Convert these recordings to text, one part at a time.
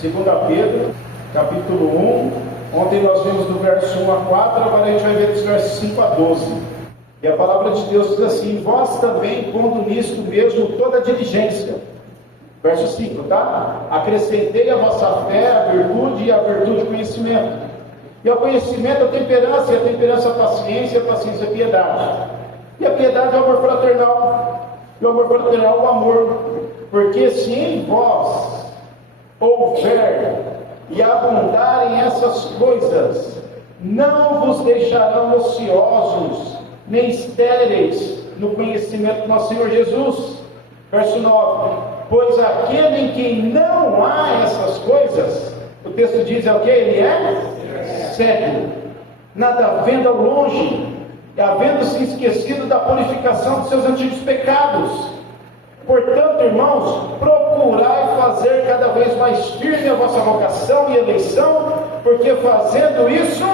2 Pedro, capítulo 1. Ontem nós vimos do verso 1 a 4, agora a gente vai ver dos versos 5 a 12. E a palavra de Deus diz assim: vós também, pondo nisto mesmo toda a diligência. Verso 5, tá? Acrescentei a vossa fé, a virtude, e a virtude conhecimento. E ao conhecimento a temperança, e a temperança a paciência, a paciência a piedade. E a piedade é o amor fraternal. E o amor fraternal é o amor. Porque se em vós houver e abundarem essas coisas, não vos deixarão ociosos, nem estéreis no conhecimento do nosso Senhor Jesus. Verso 9: pois aquele em quem não há essas coisas, o texto diz é o que? Ele é cego, nada vendo ao longe, e havendo-se esquecido da purificação dos seus antigos pecados. Portanto, irmãos, procurai fazer cada vez mais firme a vossa vocação e eleição, porque fazendo isso,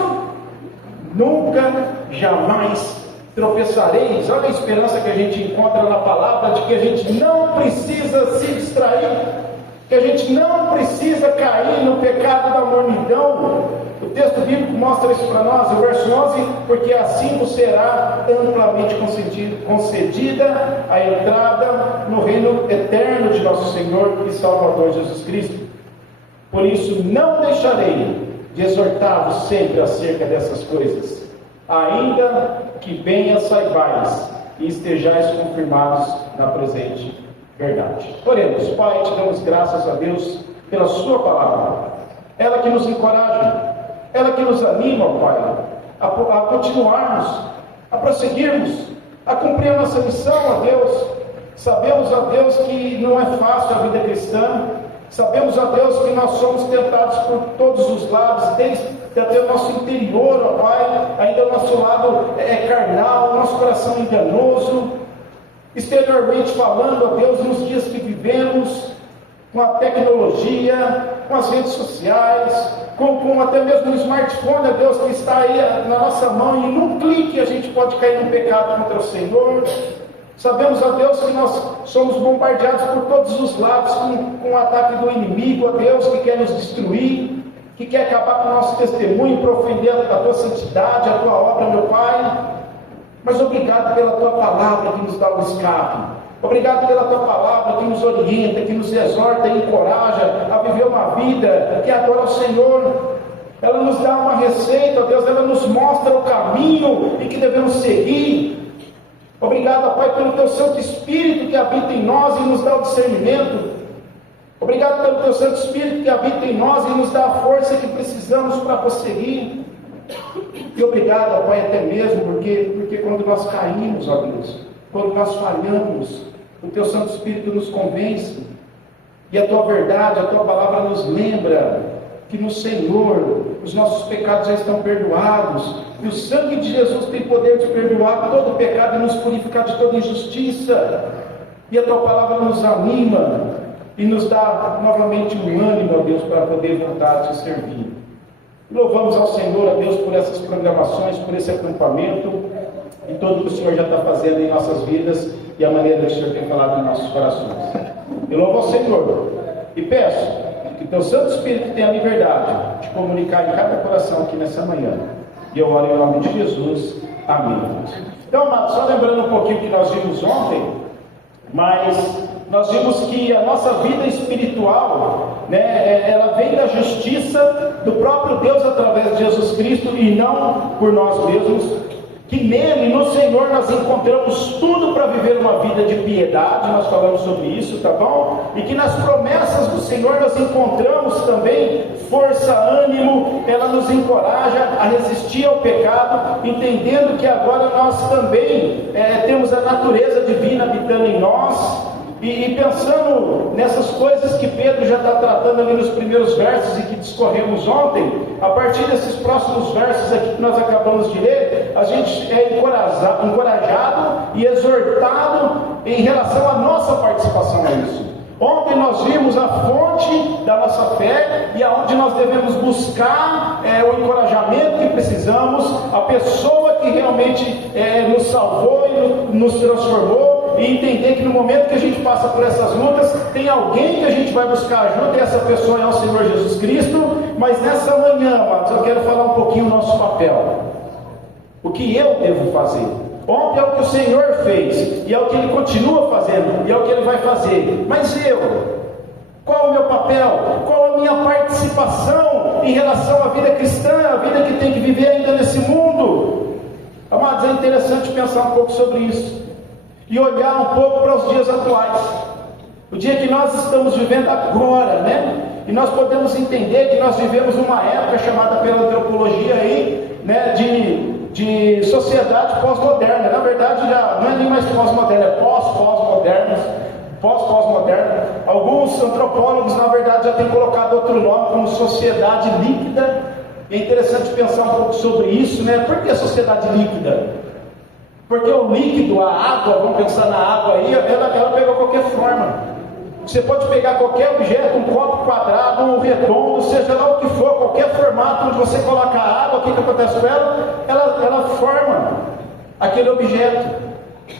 nunca, jamais tropeçareis. Olha a esperança que a gente encontra na palavra, de que a gente não precisa se distrair, que a gente não precisa cair no pecado da mornidão. O texto bíblico mostra isso para nós, o verso 11: porque assim vos será amplamente concedida a entrada no reino eterno de nosso Senhor e Salvador Jesus Cristo. Por isso não deixarei de exortar-vos sempre acerca dessas coisas, ainda que bem as saibais e estejais confirmados na presente verdade. Oremos. Pai, te damos graças a Deus pela sua palavra, ela que nos encoraja, ela que nos anima, Pai, a continuarmos, a prosseguirmos, a cumprir a nossa missão, ó Deus. Sabemos, ó Deus, que não é fácil a vida cristã. Sabemos, ó Deus, que nós somos tentados por todos os lados, desde até o nosso interior, ó Pai, ainda o nosso lado é carnal, o nosso coração enganoso. Exteriormente falando, ó Deus, nos dias que vivemos, com a tecnologia, com as redes sociais, com até mesmo o smartphone, ó Deus, que está aí na nossa mão, e num clique a gente pode cair no pecado contra o Senhor. Sabemos, ó Deus, que nós somos bombardeados por todos os lados com o ataque do inimigo, ó Deus, que quer nos destruir, que quer acabar com o nosso testemunho, para ofender a tua santidade, a tua obra, meu Pai. Mas obrigado pela tua palavra que nos dá o escape. Obrigado pela tua palavra que nos orienta, que nos exorta e encoraja a viver uma vida que adora o Senhor. Ela nos dá uma receita, ó Deus, ela nos mostra o caminho em que devemos seguir. Obrigado, Pai, pelo teu Santo Espírito que habita em nós e nos dá o discernimento. Obrigado pelo teu Santo Espírito que habita em nós e nos dá a força que precisamos para prosseguir. E obrigado, Pai, até mesmo porque quando nós caímos, ó Deus, quando nós falhamos, o teu Santo Espírito nos convence, e a tua verdade, a tua palavra nos lembra que no Senhor os nossos pecados já estão perdoados, e o sangue de Jesus tem poder de perdoar todo o pecado e nos purificar de toda injustiça. E a tua palavra nos anima e nos dá novamente um ânimo, ó Deus, para poder voltar a te servir. Louvamos ao Senhor, ó Deus, por essas programações, por esse acampamento e tudo que o Senhor já está fazendo em nossas vidas e a maneira que o Senhor tem falado em nossos corações. Eu louvo ao Senhor e peço que o teu Santo Espírito tenha a liberdade de comunicar em cada coração aqui nessa manhã. E eu oro em nome de Jesus. Amém. Então, amados, só lembrando um pouquinho que nós vimos ontem, mas nós vimos que a nossa vida espiritual, ela vem da justiça do próprio Deus através de Jesus Cristo e não por nós mesmos. Que nele, no Senhor, nós encontramos tudo para viver uma vida de piedade. Nós falamos sobre isso, tá bom? E que nas promessas do Senhor nós encontramos também força, ânimo. Ela nos encoraja a resistir ao pecado, entendendo que agora nós também temos a natureza divina habitando em nós. E pensando nessas coisas que Pedro já está tratando ali nos primeiros versos e que discorremos ontem, a partir desses próximos versos aqui que nós acabamos de ler, a gente é encorajado e exortado em relação à nossa participação nisso. Ontem nós vimos a fonte da nossa fé e aonde nós devemos buscar o encorajamento que precisamos, a pessoa que realmente nos salvou e nos transformou, e entender que no momento que a gente passa por essas lutas, tem alguém que a gente vai buscar ajuda, e essa pessoa é o Senhor Jesus Cristo. Mas nessa manhã, amados, eu quero falar um pouquinho do nosso papel. O que eu devo fazer? Ontem é o que o Senhor fez, e é o que Ele continua fazendo, e é o que Ele vai fazer. Mas eu, qual é o meu papel? Qual a minha participação em relação à vida cristã, a vida que tem que viver ainda nesse mundo? Amados, é interessante pensar um pouco sobre isso, e olhar um pouco para os dias atuais. O dia que nós estamos vivendo agora, né? E nós podemos entender que nós vivemos numa época chamada pela antropologia aí, né, de sociedade pós-moderna. Na verdade, já não é nem mais pós-moderna, é pós-pós-moderna. Alguns antropólogos, na verdade, já têm colocado outro nome, como sociedade líquida. É interessante pensar um pouco sobre isso, né? Por que a sociedade líquida? Porque o líquido, a água, vamos pensar na água aí, ela pega qualquer forma. Você pode pegar qualquer objeto, um copo quadrado, um redondo, seja lá o que for, qualquer formato onde você coloca a água, o que acontece com ela? Ela forma aquele objeto.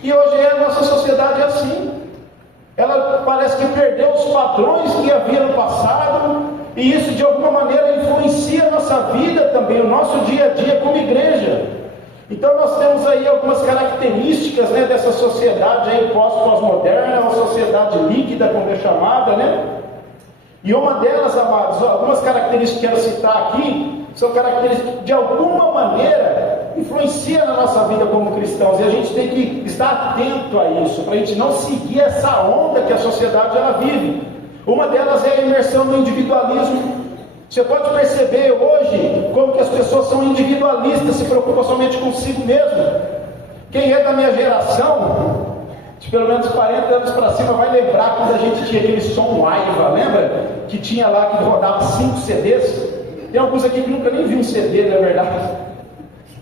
E hoje a nossa sociedade é assim. Ela parece que perdeu os padrões que havia no passado, e isso de alguma maneira influencia a nossa vida também, o nosso dia a dia como igreja. Então nós temos aí algumas características, né, dessa sociedade aí pós-moderna, uma sociedade líquida, como é chamada, né? E uma delas, amados, algumas características que eu quero citar aqui, são características que de alguma maneira influenciam na nossa vida como cristãos, e a gente tem que estar atento a isso, para a gente não seguir essa onda que a sociedade ela vive. Uma delas é a imersão no individualismo. Você pode perceber hoje como que as pessoas são individualistas, se preocupam somente consigo mesmo. Quem é da minha geração, de pelo menos 40 anos para cima, vai lembrar quando a gente tinha aquele som Aiva, lembra? Que tinha lá, que rodava 5 CDs. Tem alguns aqui que nunca nem viu um CD, não é verdade?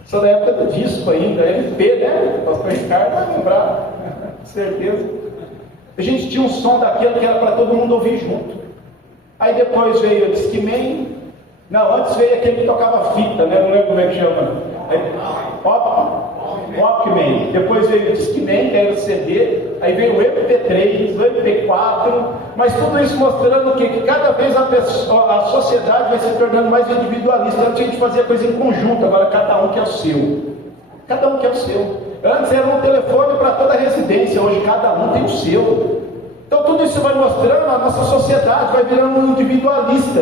Só da época do disco ainda, LP, né? O pastor Ricardo vai lembrar, com certeza. A gente tinha um som daquele que era para todo mundo ouvir junto. Aí depois veio o Discman. Não, antes veio aquele que tocava fita, né? Não lembro como é que chama. Walkman. Depois veio o Discman, que era o CD. Aí veio o MP3, o MP4. Mas tudo isso mostrando o quê? Que cada vez a sociedade vai se tornando mais individualista. Antes a gente fazia coisa em conjunto, agora cada um quer o seu. Cada um quer o seu. Antes era um telefone para toda a residência, hoje cada um tem o seu. Então tudo isso vai mostrando a nossa sociedade, vai virando um individualista.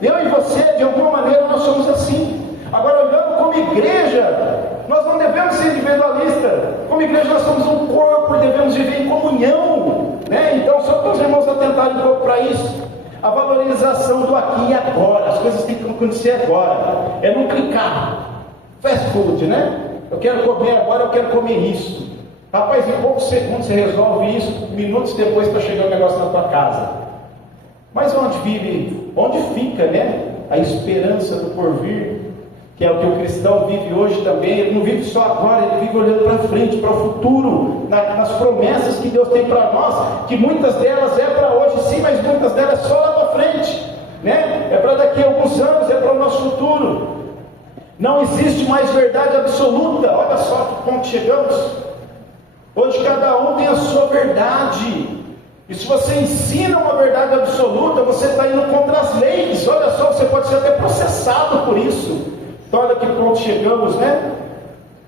Eu e você, de alguma maneira, nós somos assim. Agora, olhando como igreja, nós não devemos ser individualistas. Como igreja, nós somos um corpo e devemos viver em comunhão, né? Então, só para os irmãos atentarem um pouco para isso. A valorização do aqui e agora. As coisas têm que acontecer agora. É não clicar. Fast food, né? Eu quero comer agora, eu quero comer isso. Rapaz, em poucos segundos você resolve isso, minutos depois para chegar o negócio na tua casa. Mas onde fica, né, a esperança do porvir, que é o que o cristão vive hoje também? Ele não vive só agora, ele vive olhando para frente, para o futuro, nas promessas que Deus tem para nós, que muitas delas é para hoje sim, mas muitas delas é só lá para frente, né? É para daqui a alguns anos, é para o nosso futuro. Não existe mais verdade absoluta. Olha só que ponto chegamos. Hoje cada um tem a sua verdade. E se você ensina uma verdade absoluta, você está indo contra as leis. Olha só, você pode ser até processado por isso. Então olha que ponto chegamos, né?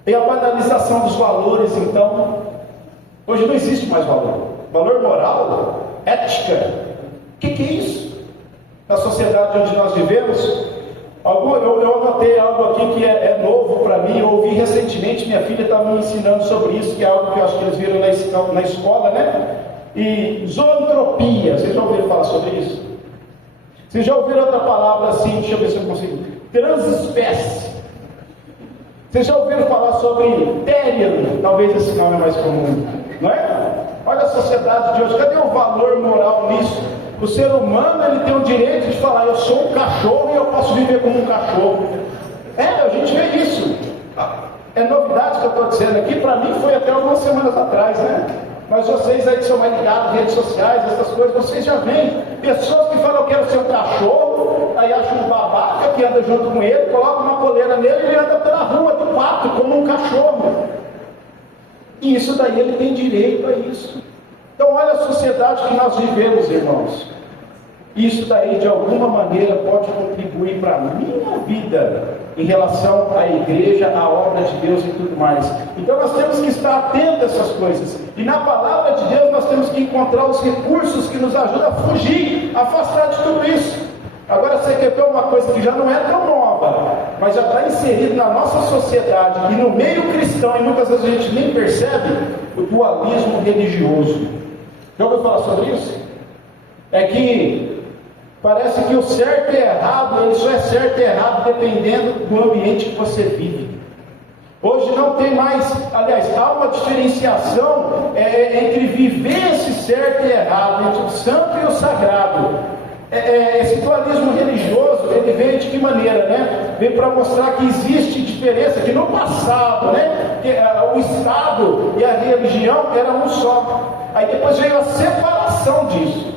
Tem a banalização dos valores, então. Hoje não existe mais valor. Valor moral, ética. O que é isso? Na sociedade onde nós vivemos, eu anotei algo aqui que é novo para mim. Eu ouvi recentemente, minha filha estava me ensinando sobre isso, que é algo que eu acho que eles viram na escola, né? E zoantropia, vocês já ouviram falar sobre isso? Vocês já ouviram outra palavra assim, deixa eu ver se eu consigo, transespécie? Vocês já ouviram falar sobre Therian? Talvez esse nome é mais comum, não é? Olha a sociedade de hoje, cadê o valor moral nisso? O ser humano, ele tem o direito de falar, eu sou um cachorro e eu posso viver como um cachorro. A gente vê isso. É novidade que eu estou dizendo aqui, para mim foi até algumas semanas atrás, né? Mas vocês aí que são mais ligados em redes sociais, essas coisas, vocês já veem pessoas que falam, eu quero ser um cachorro, aí acham um babaca que anda junto com ele, coloca uma coleira nele e ele anda pela rua de 4 como um cachorro. E isso daí ele tem direito a isso. Então olha a sociedade que nós vivemos, irmãos. Isso daí de alguma maneira pode contribuir para a minha vida em relação à igreja, à obra de Deus e tudo mais. Então nós temos que estar atentos a essas coisas. E na palavra de Deus nós temos que encontrar os recursos que nos ajudam a fugir, a afastar de tudo isso. Agora você quer ver uma coisa que já não é tão nova, mas já está inserido na nossa sociedade e no meio cristão, e muitas vezes a gente nem percebe, o dualismo religioso. Já ouviu falar sobre isso? É que parece que o certo e errado, ele só é certo e errado dependendo do ambiente que você vive. Hoje não tem mais, aliás, há uma diferenciação entre viver esse certo e errado, entre o santo e o sagrado. Esse dualismo religioso, ele veio de que maneira, né? Veio para mostrar que existe diferença, que no passado, né? Que, o Estado e a religião eram um só. Aí depois veio a separação disso.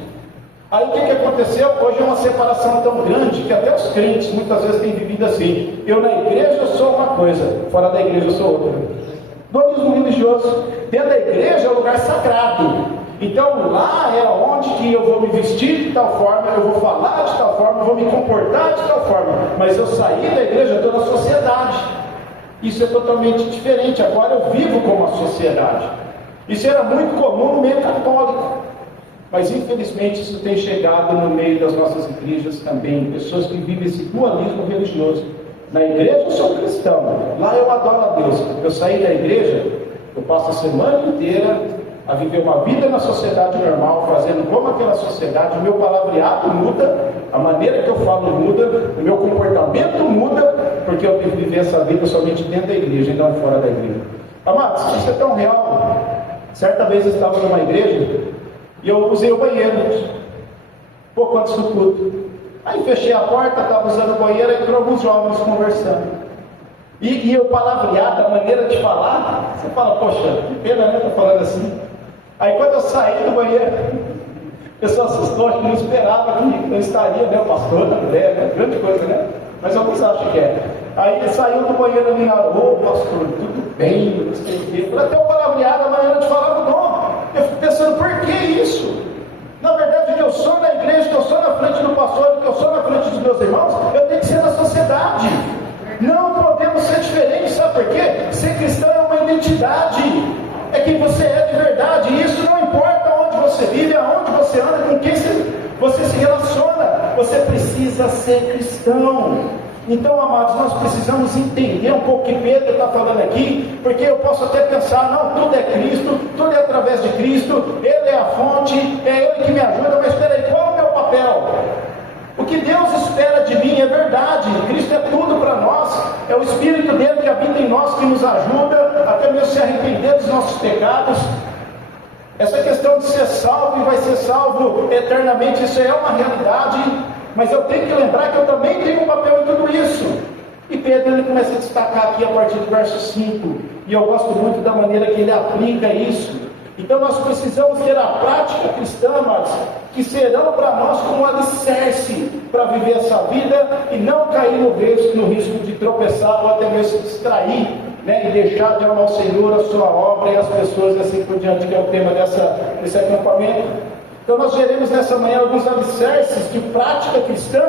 Aí o que aconteceu? Hoje é uma separação tão grande que até os crentes muitas vezes têm vivido assim. Eu na igreja eu sou uma coisa, fora da igreja eu sou outra. Dualismo religioso. Dentro da igreja é um lugar sagrado. Então lá é onde que eu vou me vestir de tal forma, eu vou falar de tal forma, eu vou me comportar de tal forma. Mas eu saí da igreja, eu estou na sociedade. Isso é totalmente diferente. Agora eu vivo como a sociedade. Isso era muito comum no meio católico. Mas infelizmente isso tem chegado no meio das nossas igrejas também. Pessoas que vivem esse dualismo religioso. Na igreja eu sou cristão, lá eu adoro a Deus. Eu saí da igreja, eu passo a semana inteira a viver uma vida na sociedade normal, fazendo como aquela sociedade, o meu palavreado muda, a maneira que eu falo muda, o meu comportamento muda, porque eu tenho que viver essa vida somente dentro da igreja e não fora da igreja. Amados, isso é tão real. Certa vez eu estava numa igreja e eu usei o banheiro, pouco antes do culto. Aí fechei a porta, estava usando o banheiro, e entrou alguns jovens conversando. E o palavreado, a maneira de falar, você fala, poxa, que pena, né? Estou falando assim. Aí quando eu saí do banheiro, a pessoa assustou, acho que não esperava que eu estaria, né? O pastor, a mulher, né? Grande coisa, né? Mas alguns acham que é. Aí ele saiu do banheiro ali na rua, pastor, tudo bem, não sei o quê. Até o palavreado, a maneira de falar mudou. Eu fico pensando, por que isso? Na verdade, que eu sou na igreja, que eu sou na frente do pastor, que eu sou na frente dos meus irmãos, eu tenho que ser na sociedade. Não podemos ser diferentes, sabe por quê? Ser cristão é uma identidade. É quem você é de verdade. E isso não importa onde você vive, aonde você anda, com quem você se relaciona. Você precisa ser cristão. Então, amados, nós precisamos entender um pouco o que Pedro está falando aqui, porque eu posso até pensar, não, tudo é Cristo, tudo é através de Cristo, Ele é a fonte, é Ele que me ajuda, mas espera aí, qual é o meu papel? O que Deus espera de mim é verdade, Cristo é tudo para nós, é o Espírito dele que habita em nós, que nos ajuda, até mesmo se arrepender dos nossos pecados. Essa questão de ser salvo e vai ser salvo eternamente, isso é uma realidade, mas eu tenho que lembrar que eu também tenho um papel em tudo isso. E Pedro ele começa a destacar aqui a partir do verso 5, e eu gosto muito da maneira que ele aplica isso. Então nós precisamos ter a prática cristã, amados, que serão para nós como alicerce para viver essa vida e não cair no risco de tropeçar ou até mesmo se distrair, né, e deixar de amar o Senhor, a sua obra e as pessoas e assim por diante, que é o tema desse acampamento. Então nós veremos nessa manhã alguns alicerces de prática cristã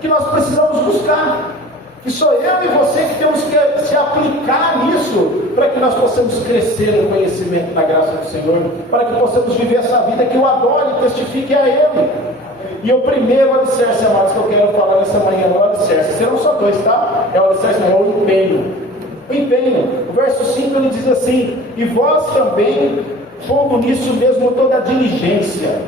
que nós precisamos buscar. Que sou eu e você que temos que se aplicar nisso, para que nós possamos crescer no conhecimento da graça do Senhor, para que possamos viver essa vida que o adore e testifique a Ele. E o primeiro alicerce, amados, que eu quero falar nessa manhã é o alicerce. Serão só dois, tá? É o alicerce, não, é o empenho. O empenho. O verso 5 ele diz assim: e vós também, pondo nisso mesmo toda a diligência,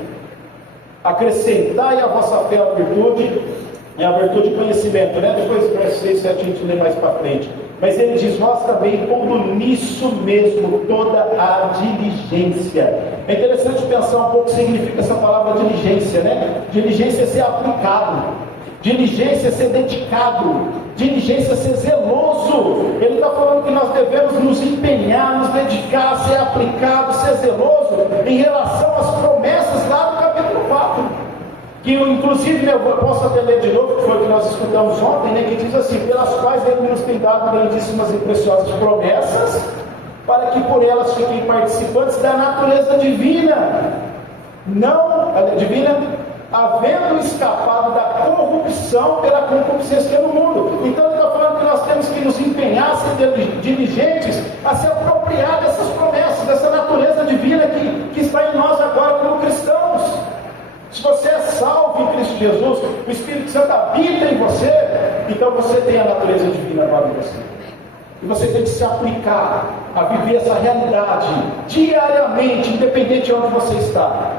acrescentai a vossa fé a virtude, e a virtude de conhecimento, né? Depois do verso 6, 7 a gente lê mais para frente. Mas ele diz, vós também, pondo nisso mesmo toda a diligência. É interessante pensar um pouco o que significa essa palavra diligência, né? Diligência é ser aplicado, diligência é ser dedicado, diligência é ser zeloso. Ele está falando que nós devemos nos empenhar, nos dedicar, ser aplicado, ser zeloso em relação às promessas lá no capítulo 4. Que inclusive, né, eu posso até ler de novo, que foi o que nós escutamos ontem, né, que diz assim, pelas quais Ele nos tem dado grandíssimas e preciosas promessas, para que por elas fiquem participantes da natureza divina, havendo escapado da corrupção pela concupiscência no mundo. Então ele está falando que nós temos que nos empenhar, ser diligentes, a se apropriar dessas promessas, dessa natureza divina que está em nós agora como cristãos. Se você é salvo em Cristo Jesus, o Espírito Santo habita em você, então você tem a natureza divina agora em você. E você tem que se aplicar a viver essa realidade diariamente, independente de onde você está.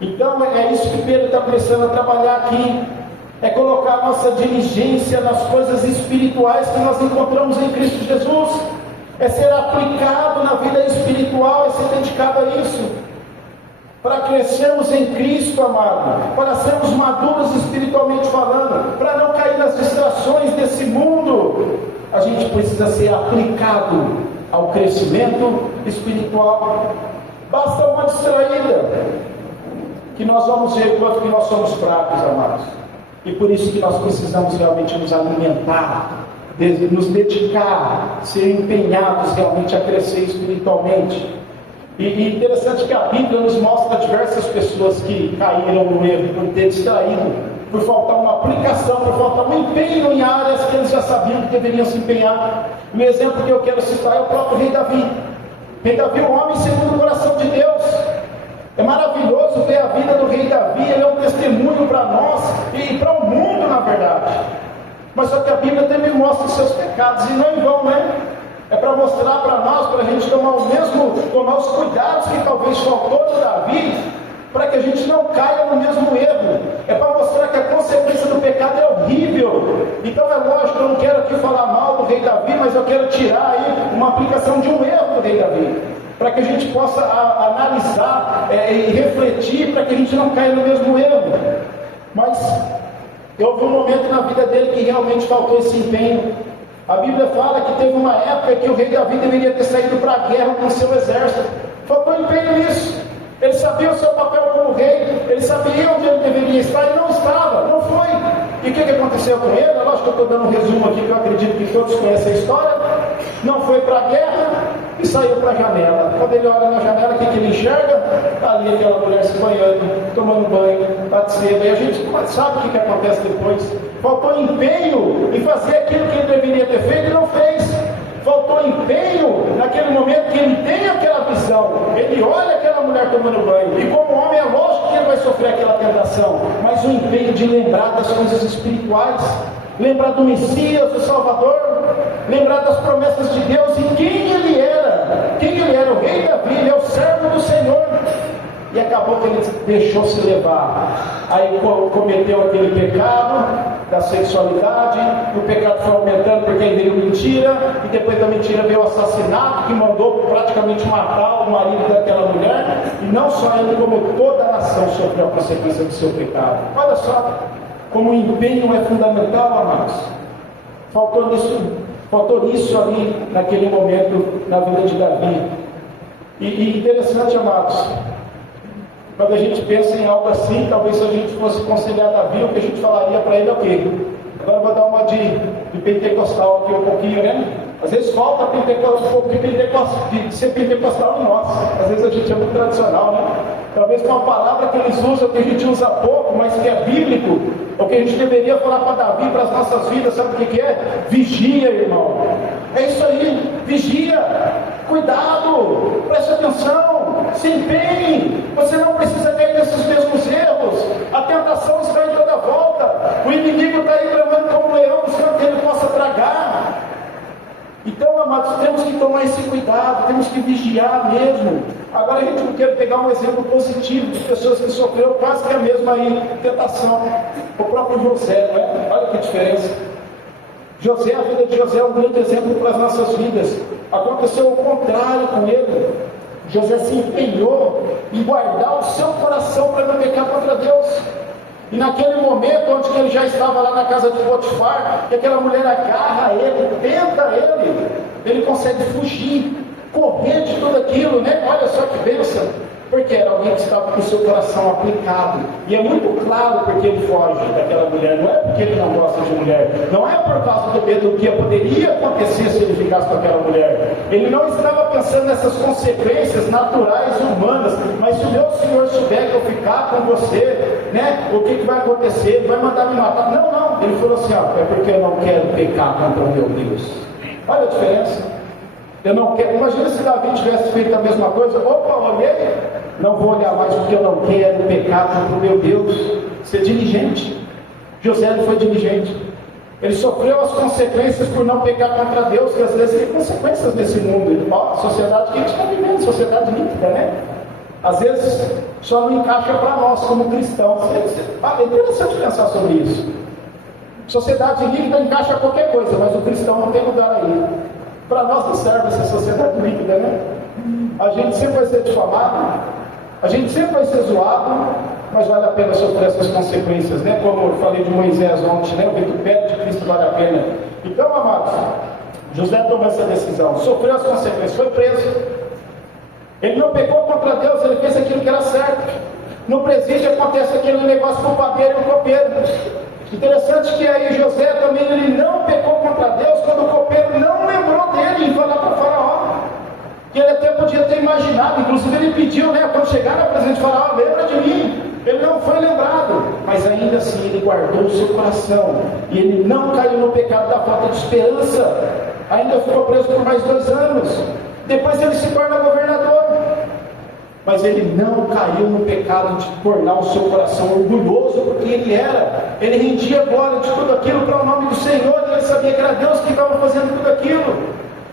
Então é isso que Pedro está começando a trabalhar aqui. É colocar a nossa diligência nas coisas espirituais que nós encontramos em Cristo Jesus. É ser aplicado na vida espiritual, é ser dedicado a isso. Para crescermos em Cristo, amado, para sermos maduros espiritualmente falando, para não cair nas distrações desse mundo, a gente precisa ser aplicado ao crescimento espiritual. Basta uma distraída, que nós vamos ver quanto que nós somos fracos, amados. E por isso que nós precisamos realmente nos alimentar, nos dedicar, ser empenhados realmente a crescer espiritualmente. E interessante que a Bíblia nos mostra diversas pessoas que caíram no erro por ter distraído, por faltar uma aplicação, por faltar um empenho em áreas que eles já sabiam que deveriam se empenhar. Um exemplo que eu quero citar é o próprio rei Davi. O rei Davi, um homem segundo o coração de Deus. É maravilhoso ver a vida do rei Davi, ele é um testemunho para nós e para o mundo, na verdade. Mas só que a Bíblia também mostra os seus pecados, e não em vão, né? É para mostrar para nós, para a gente tomar os cuidados que talvez faltou de Davi, para que a gente não caia no mesmo erro. É para mostrar que a consequência do pecado é horrível. Então é lógico, eu não quero aqui falar mal do rei Davi, mas eu quero tirar aí uma aplicação de um erro do rei Davi, para que a gente possa analisar e refletir, para que a gente não caia no mesmo erro. Mas houve um momento na vida dele que realmente faltou esse empenho. A Bíblia fala que teve uma época que o rei Davi deveria ter saído para a guerra com o seu exército. Faltou empenho nisso. Ele sabia o seu papel como rei, ele sabia onde ele deveria estar e não estava, não foi. E o que aconteceu com ele? É lógico que eu estou dando um resumo aqui, que eu acredito que todos conhecem a história. Não foi para a guerra e saiu para a janela. Quando ele olha na janela, o que ele enxerga? Está ali aquela mulher se banhando, tomando banho, está de seda. E a gente sabe o que acontece depois. Faltou empenho em fazer aquilo que ele deveria ter feito e não fez. Faltou empenho naquele momento que ele tem aquela visão. Ele olha aquela mulher tomando banho. E como homem é lógico que ele vai sofrer aquela tentação. Mas o empenho de lembrar das coisas espirituais. Lembrar do Messias, do Salvador. Lembrar das promessas de Deus e quem ele era. Quem ele era, o rei Davi, ele é o servo do Senhor. E acabou que ele deixou-se levar. Aí cometeu aquele pecado da sexualidade, o pecado foi aumentando porque aí veio mentira, e depois da mentira veio o assassinato, que mandou praticamente matar o marido daquela mulher, e não só ele, como toda a nação sofreu a consequência do seu pecado. Olha só como o empenho é fundamental, amados. Faltou isso ali naquele momento na vida de Davi. E interessante, amados, quando a gente pensa em algo assim, talvez se a gente fosse conselhar Davi, o que a gente falaria para ele é o quê? Agora eu vou dar uma de pentecostal aqui um pouquinho, né? Às vezes falta um pouco de ser pentecostal em nós. Às vezes a gente é muito tradicional, né? Talvez com uma palavra que eles usam, que a gente usa pouco, mas que é bíblico, o que a gente deveria falar para Davi, para as nossas vidas, sabe o que é? Vigia, irmão. É isso aí, vigia. Cuidado, preste atenção, se empenhe. Você não precisa cair nesses mesmos erros. A tentação está em toda volta. O inimigo está aí bramando como um leão, buscando que ele possa tragar. Então, amados, temos que tomar esse cuidado, temos que vigiar mesmo. Agora a gente não quer pegar um exemplo positivo de pessoas que sofreram quase que a mesma tentação. O próprio José, não é? Olha que diferença. José, a vida de José é um grande exemplo para as nossas vidas. Aconteceu o contrário com ele. José se empenhou em guardar o seu coração para não pecar contra Deus. E naquele momento onde ele já estava lá na casa de Potifar, que aquela mulher agarra ele, tenta ele consegue fugir, correr de tudo aquilo, né? Olha só que bênção. Porque era alguém que estava com o seu coração aplicado. E é muito claro porque ele foge daquela mulher. Não é porque ele não gosta de mulher. Não é por causa do medo do que poderia acontecer se ele ficasse com aquela mulher. Ele não estava pensando nessas consequências naturais e humanas. Mas se o meu Senhor souber que eu ficar com você, né, o que vai acontecer? Ele vai mandar me matar. Não. Ele falou assim, é porque eu não quero pecar contra o meu Deus. Olha a diferença. Eu não quero. Imagina se Davi tivesse feito a mesma coisa. Opa, olhei. Não vou olhar mais porque eu não quero pecar contra o meu Deus. Ser diligente. José não foi diligente. Ele sofreu as consequências por não pecar contra Deus, que às vezes tem consequências nesse mundo. A sociedade que a gente está vivendo, sociedade líquida, né? Às vezes só não encaixa para nós como cristãos. É interessante pensar sobre isso. Sociedade líquida encaixa qualquer coisa, mas o cristão não tem lugar aí. Para nós não serve essa sociedade líquida, né? A gente sempre vai ser difamado, a gente sempre vai ser zoado, mas vale a pena sofrer essas consequências, né? Como eu falei de Moisés ontem, né? O vitupério de Cristo vale a pena. Então, amados, José tomou essa decisão, sofreu as consequências, foi preso. Ele não pecou contra Deus, ele fez aquilo que era certo. No presídio acontece aquele negócio com o padeiro e o copeiro. Interessante que aí José também ele não pecou contra Deus quando o copeiro não lembrou dele e falou para o faraó. Que ele até podia ter imaginado, inclusive ele pediu, né, quando chegar na presença de faraó, lembra de mim. Ele não foi lembrado, mas ainda assim ele guardou o seu coração. E ele não caiu no pecado da falta de esperança. Ainda ficou preso por mais 2 anos. Depois ele se torna governador. Mas ele não caiu no pecado de tornar o seu coração orgulhoso, porque ele era. Ele rendia glória de tudo aquilo para o nome do Senhor, e ele sabia que era Deus que estava fazendo tudo aquilo.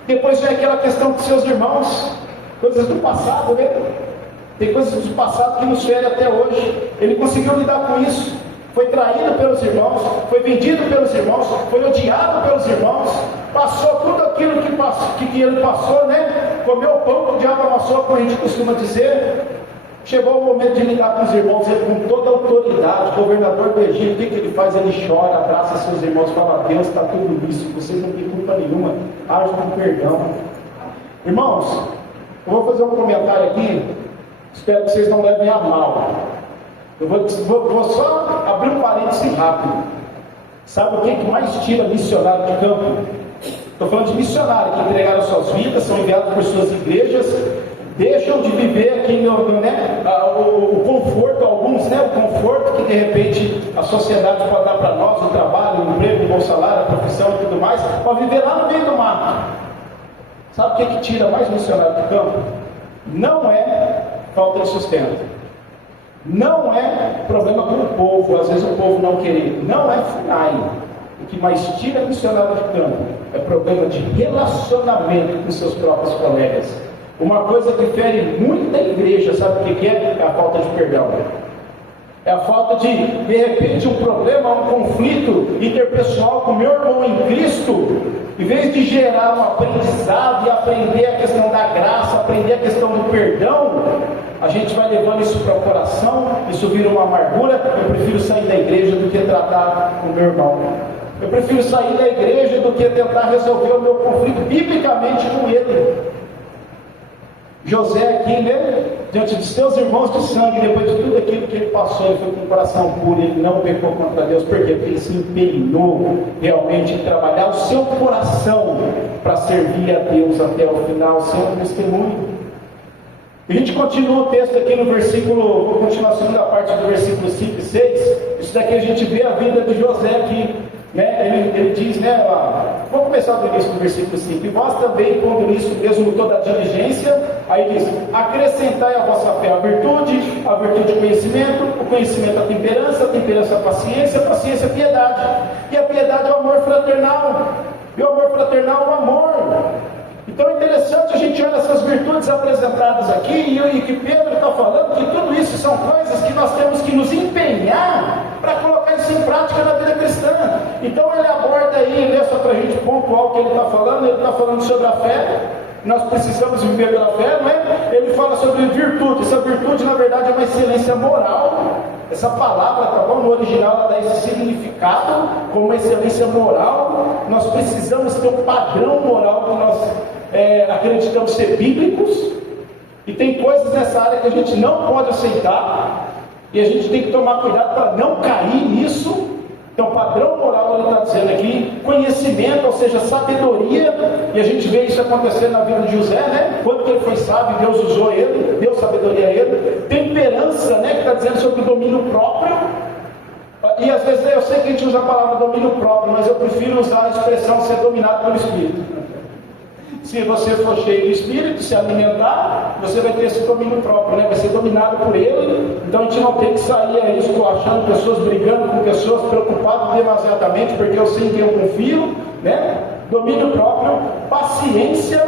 Depois vem aquela questão com seus irmãos, coisas do passado, né? Tem coisas do passado que nos fere até hoje. Ele conseguiu lidar com isso. Foi traído pelos irmãos, foi vendido pelos irmãos, foi odiado pelos irmãos, passou tudo aquilo que ele passou, né? Comeu o pão que o diabo amassou, como a gente costuma dizer. Chegou o momento de lidar com os irmãos, ele com toda a autoridade, governador do Egito, o que ele faz? Ele chora, abraça seus irmãos, fala: Deus, está tudo isso, vocês não têm culpa nenhuma, age com perdão. Irmãos, eu vou fazer um comentário aqui, espero que vocês não levem a mal. Eu vou só abrir um parêntese rápido. Sabe o que mais tira missionário de campo? Estou falando de missionários que entregaram suas vidas, são enviados por suas igrejas, deixam de viver aqui o conforto, alguns, né? O conforto que de repente a sociedade pode dar para nós, o trabalho, o emprego, o bom salário, a profissão e tudo mais, para viver lá no meio do mato. Sabe o que tira mais missionário de campo? Não é falta de sustento. Não é problema com o povo, às vezes o povo não querer. Não é FUNAI. O que mais tira missionário de campo é problema de relacionamento com seus próprios colegas. Uma coisa que fere muito a igreja, sabe o que é? É a falta de perdão. É a falta de repente, um problema, um conflito interpessoal com meu irmão em Cristo. Em vez de gerar um aprendizado e aprender a questão da graça, aprender a questão do perdão, a gente vai levando isso para o coração, isso vira uma amargura. Eu prefiro sair da igreja do que tratar com o meu irmão. Eu prefiro sair da igreja do que tentar resolver o meu conflito biblicamente com ele. José aqui, né, diante de seus irmãos de sangue, depois de tudo aquilo que ele passou, ele foi com o coração puro, ele não pecou contra Deus. Por quê? Porque ele se empenhou realmente em trabalhar o seu coração para servir a Deus até o final, ser um testemunho. A gente continua o texto aqui no versículo, vou continuar a segunda parte do versículo 5 e 6. Isso daqui a gente vê a vida de José aqui, né? Ele diz, né, vou começar do início do versículo 5: e vós também, pondo nisso mesmo toda a diligência, aí diz: acrescentai a vossa fé a virtude conhecimento, o conhecimento a temperança a paciência a piedade, e a piedade é o amor fraternal, e o amor fraternal é o amor. Então é interessante a gente olhar essas virtudes apresentadas aqui, e que Pedro está falando que tudo isso são coisas que nós temos que nos empenhar para colocar isso em prática na vida cristã. Então ele aborda aí, né, só para a gente pontuar o que ele está falando. Ele está falando sobre a fé, nós precisamos viver pela fé, não é? Ele fala sobre virtude. Essa virtude na verdade é uma excelência moral. Essa palavra, tá bom? No original ela dá esse significado como uma excelência moral. Nós precisamos ter um padrão moral que nós acreditamos ser bíblicos. E tem coisas nessa área que a gente não pode aceitar, e a gente tem que tomar cuidado para não cair nisso. Então, padrão moral, ele está dizendo aqui, conhecimento, ou seja, sabedoria, e a gente vê isso acontecer na vida de José, né? Quando ele foi sábio, Deus usou ele, deu sabedoria a ele. Temperança, né? Que está dizendo sobre o domínio próprio. E às vezes eu sei que a gente usa a palavra domínio próprio, mas eu prefiro usar a expressão ser dominado pelo Espírito. Se você for cheio do Espírito, se alimentar, você vai ter esse domínio próprio, né? Vai ser dominado por ele. Então a gente não tem que sair aí esculachando pessoas, brigando com pessoas, preocupado demasiadamente, porque eu sei em quem eu confio, né? Domínio próprio, paciência,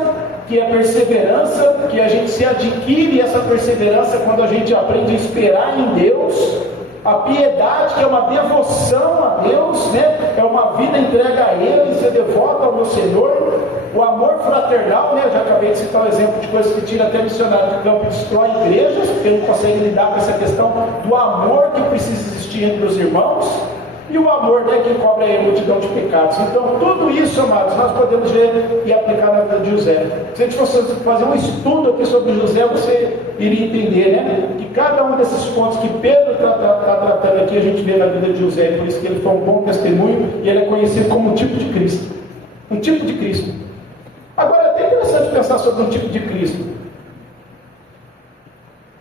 que é perseverança, que a gente se adquire essa perseverança quando a gente aprende a esperar em Deus. A piedade, que é uma devoção a Deus, né? É uma vida entregue a Ele, ser devoto ao meu Senhor. O amor fraternal, né? Eu já acabei de citar um exemplo de coisas que tira até missionário do campo e destrói igrejas, porque não consegue lidar com essa questão do amor que precisa existir entre os irmãos, e o amor, né, que cobre a multidão de pecados. Então, tudo isso, amados, nós podemos ver e aplicar na vida de José. Se a gente fosse fazer um estudo aqui sobre José, você iria entender, né, que cada um desses pontos que Pedro está tratando aqui, a gente vê na vida de José, por isso que ele foi um bom testemunho, e ele é conhecido como um tipo de Cristo. Um tipo de Cristo. Agora, é até interessante pensar sobre um tipo de Cristo.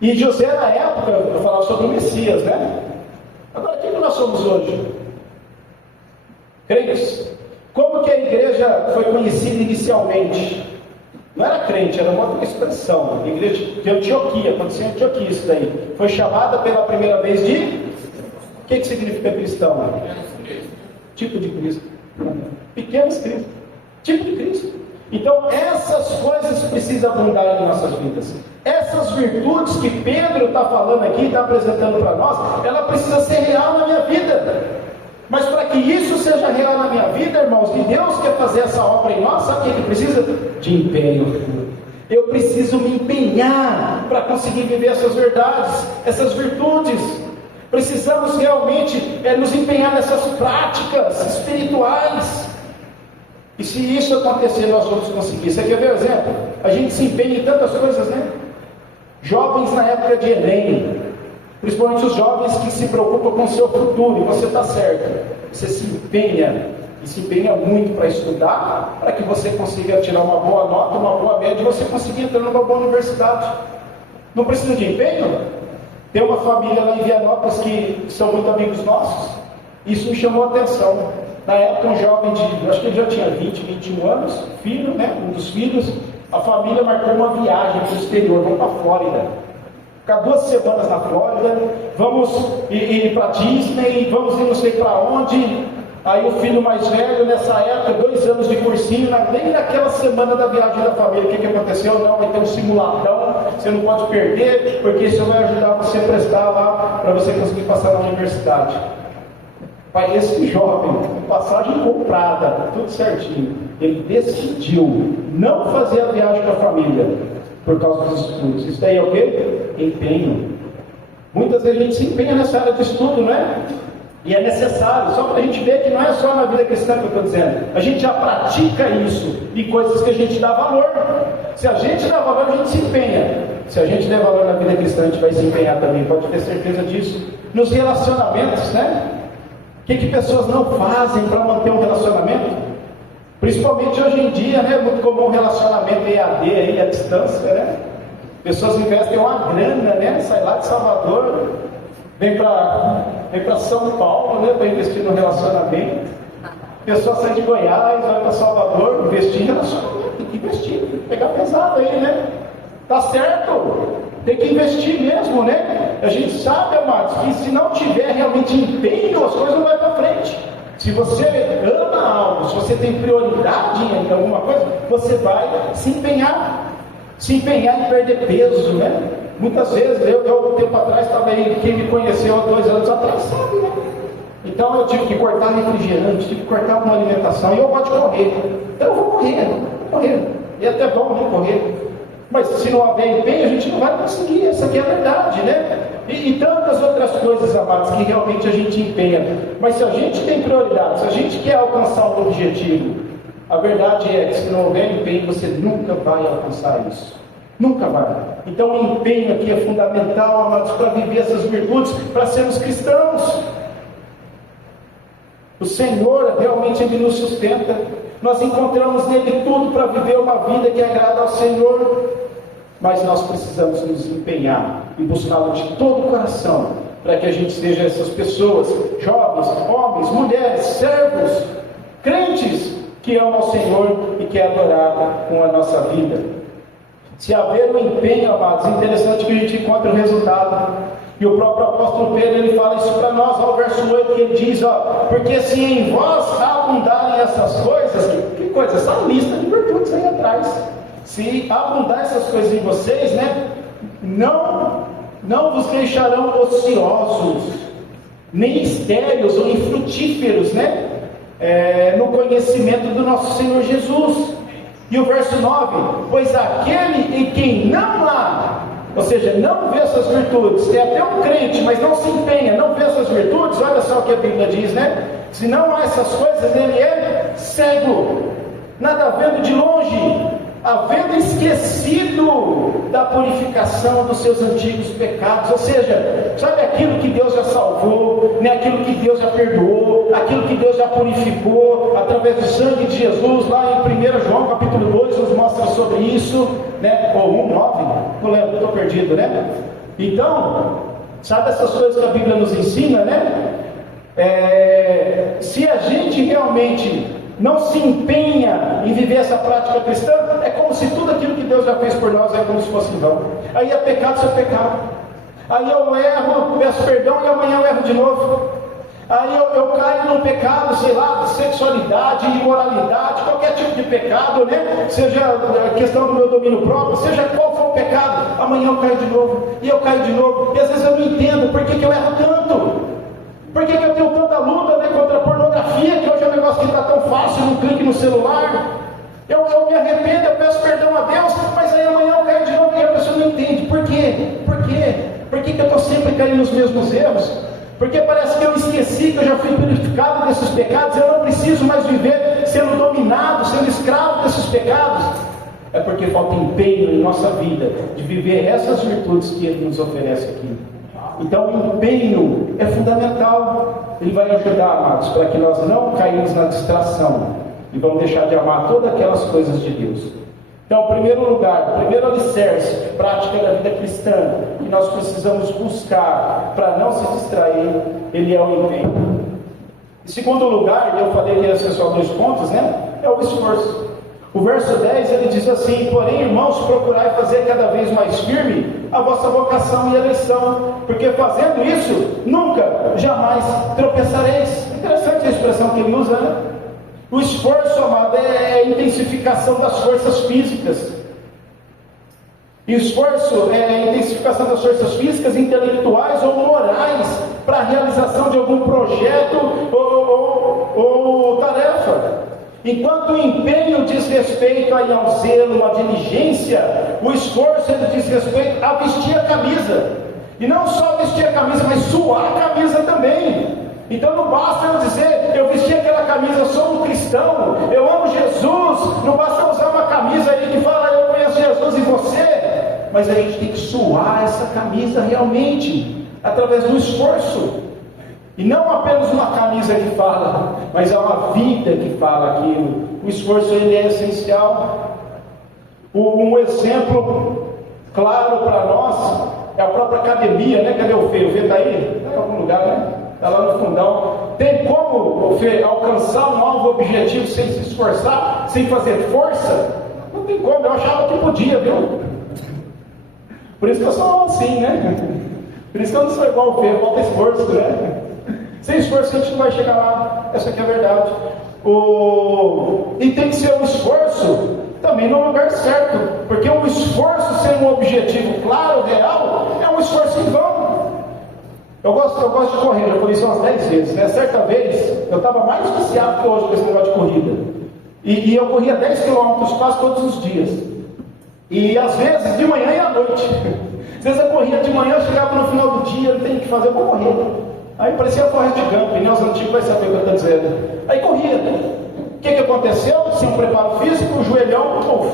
E José, na época, eu falava sobre o Messias, né? Agora, quem que nós somos hoje? Crentes. Como que a igreja foi conhecida inicialmente? Não era crente, era uma outra expressão. A igreja de Antioquia, aconteceu em Antioquia isso daí. Foi chamada pela primeira vez de... O que significa cristão? Tipo de Cristo. Pequenos Cristo. Tipo de Cristo. Então, essas coisas precisam abundar em nossas vidas. Essas virtudes que Pedro está falando aqui, está apresentando para nós, ela precisa ser real na minha vida. Mas para que isso seja real na minha vida, irmãos, e Deus quer fazer essa obra em nós, sabe o que precisa? De empenho. Eu preciso me empenhar para conseguir viver essas verdades, essas virtudes. Precisamos realmente nos empenhar nessas práticas espirituais. E se isso acontecer, nós vamos conseguir. Você quer ver o exemplo? A gente se empenha em tantas coisas, né? Jovens na época de Enem, principalmente os jovens que se preocupam com o seu futuro, e você está certo. Você se empenha, e se empenha muito para estudar, para que você consiga tirar uma boa nota, uma boa média, e você consiga entrar numa boa universidade. Não precisa de empenho? Tem uma família lá em Vianópolis que são muito amigos nossos. Isso me chamou a atenção. Na época, um jovem de, acho que ele já tinha 20, 21 anos, filho, né? Um dos filhos, a família marcou uma viagem para o exterior, vamos para a Flórida. Ficar 2 semanas na Flórida, vamos ir para Disney, vamos ir não sei para onde. Aí o filho mais velho, nessa época, 2 anos de cursinho, nem naquela semana da viagem da família, o que aconteceu? Não, vai ter um simuladão, você não pode perder, porque isso vai ajudar você a prestar lá, para você conseguir passar na universidade. Pai, esse jovem, com passagem comprada, tudo certinho, ele decidiu não fazer a viagem com a família, por causa dos estudos. Isso daí é o quê? Empenho. Muitas vezes a gente se empenha nessa área de estudo, não é? E é necessário, só para a gente ver que não é só na vida cristã que eu estou dizendo. A gente já pratica isso, e coisas que a gente dá valor. Se a gente dá valor, a gente se empenha. Se a gente der valor na vida cristã, a gente vai se empenhar também, pode ter certeza disso. Nos relacionamentos, né? O que pessoas não fazem para manter um relacionamento? Principalmente hoje em dia, né? É muito comum um relacionamento EAD, aí, à distância, né? Pessoas investem uma grana, né? Sai lá de Salvador, vem para São Paulo, né? Para investir no relacionamento. Pessoas saem de Goiás, vai para Salvador, investir em relacionamento. Tem que investir, tem que pegar pesado aí, né? Tá certo? Tem que investir mesmo, né? A gente sabe, amados, que se não tiver realmente empenho, as coisas não vão para frente. Se você ama algo, se você tem prioridade em alguma coisa, você vai se empenhar. Se empenhar em perder peso, né? Muitas vezes, eu um tempo atrás, estava aí, quem me conheceu há 2 anos atrás, sabe, né? Então eu tive que cortar refrigerante, tive que cortar uma alimentação, e eu gosto de correr. Então eu vou correr. E é até bom, né, correr. Mas se não haver empenho, a gente não vai conseguir. Essa aqui é a verdade, né? E tantas outras coisas, amados, que realmente a gente empenha. Mas se a gente tem prioridade, se a gente quer alcançar um objetivo, a verdade é que se não houver empenho, você nunca vai alcançar isso. Nunca vai. Então o empenho aqui é fundamental, amados, para viver essas virtudes, para sermos cristãos. O Senhor realmente Ele nos sustenta. Nós encontramos nele tudo para viver uma vida que agrada ao Senhor. Mas nós precisamos nos empenhar e buscá-lo de todo o coração, para que a gente seja essas pessoas, jovens, homens, mulheres, servos, crentes, que amam ao Senhor e que é adorado com a nossa vida. Se haver um empenho, amados, é interessante que a gente encontre o resultado. E o próprio apóstolo Pedro, ele fala isso para nós, ao verso 8, que ele diz, porque se em vós abundarem essas coisas, que coisa, essa lista de virtudes aí atrás. Se abundar essas coisas em vocês, né, não vos deixarão ociosos, nem estéreis ou infrutíferos, né, no conhecimento do nosso Senhor Jesus. E o verso 9, pois aquele em quem não há, ou seja, não vê essas virtudes, é até um crente, mas não se empenha, não vê essas virtudes, olha só o que a Bíblia diz, né? Se não há essas coisas, ele é cego, nada vendo de longe, havendo esquecido da purificação dos seus antigos pecados. Ou seja, sabe aquilo que Deus já salvou, né? Aquilo que Deus já perdoou, aquilo que Deus já purificou através do sangue de Jesus. Lá em 1 João capítulo 2 nos mostra sobre isso, né? Ou 1:9, não lembro, estou perdido, né? Então, sabe essas coisas que a Bíblia nos ensina, né? Se a gente realmente não se empenha em viver essa prática cristã, é como se tudo aquilo que Deus já fez por nós é como se fosse em vão. Aí é pecado, isso é pecado. Aí eu erro, peço perdão e amanhã eu erro de novo. Aí eu caio num pecado, sei lá, de sexualidade, imoralidade, qualquer tipo de pecado, né? Seja a questão do meu domínio próprio, seja qual for o pecado, amanhã eu caio de novo, e eu caio de novo, e às vezes eu não entendo por que eu erro tanto. Por que eu tenho tanta luta, né, contra a pornografia, que hoje é um negócio que está tão fácil, não clique no celular? Eu me arrependo, eu peço perdão a Deus, mas aí amanhã eu caio de novo e a pessoa não entende. Por quê? Por quê? Por que eu estou sempre caindo nos mesmos erros? Porque parece que eu esqueci que eu já fui purificado desses pecados, eu não preciso mais viver sendo dominado, sendo escravo desses pecados. É porque falta empenho em nossa vida de viver essas virtudes que Ele nos oferece aqui. Então o empenho é fundamental. Ele vai ajudar, amados, para que nós não caímos na distração e vamos deixar de amar todas aquelas coisas de Deus. Então, em primeiro lugar, o primeiro alicerce de prática da vida cristã que nós precisamos buscar para não se distrair, ele é o empenho. Em segundo lugar, eu falei que ia ser só 2 pontos, né? É o esforço. O verso 10, ele diz assim, porém, irmãos, procurai fazer cada vez mais firme a vossa vocação e eleição, porque fazendo isso, nunca, jamais tropeçareis. Interessante a expressão que ele usa, né? O esforço, amado, é a intensificação das forças físicas. E o esforço é a intensificação das forças físicas, intelectuais ou morais para a realização de algum projeto ou tarefa. Enquanto o empenho diz respeito ao zelo, à diligência, o esforço ele diz respeito a vestir a camisa. E não só vestir a camisa, mas suar a camisa também. Então não basta eu dizer, eu vesti aquela camisa, eu sou um cristão, eu amo Jesus. Não basta usar uma camisa aí que fala, eu conheço Jesus e você. Mas a gente tem que suar essa camisa realmente, através do esforço. E não apenas uma camisa que fala, mas é uma vida que fala aquilo. O esforço ele é essencial. Um exemplo claro para nós é a própria academia, né? Cadê o Fê? O Fê está aí? Está em algum lugar, né? Está lá no fundão. Tem como, Fê, alcançar um alvo objetivo sem se esforçar, sem fazer força? Não tem como, eu achava que podia, viu? Por isso que eu sou assim, né? Por isso que eu não sou igual o Fê, falta esforço, né? Sem esforço a gente não vai chegar lá. Essa aqui é a verdade. E tem que ser um esforço também no lugar certo. Porque um esforço sem um objetivo claro, real, é um esforço em vão. Eu gosto de correr, já falei isso umas 10 vezes, né? Certa vez, eu estava mais viciado que hoje com esse negócio de corrida. E eu corria 10 km quase todos os dias. E às vezes de manhã e à noite. Às vezes eu corria de manhã, chegava no final do dia, eu tenho que fazer, eu vou correr. Aí parecia Forrest Gump, pneus antigos vai saber o que eu estou dizendo. Aí corria. O que aconteceu? Sem preparo físico, o joelhão,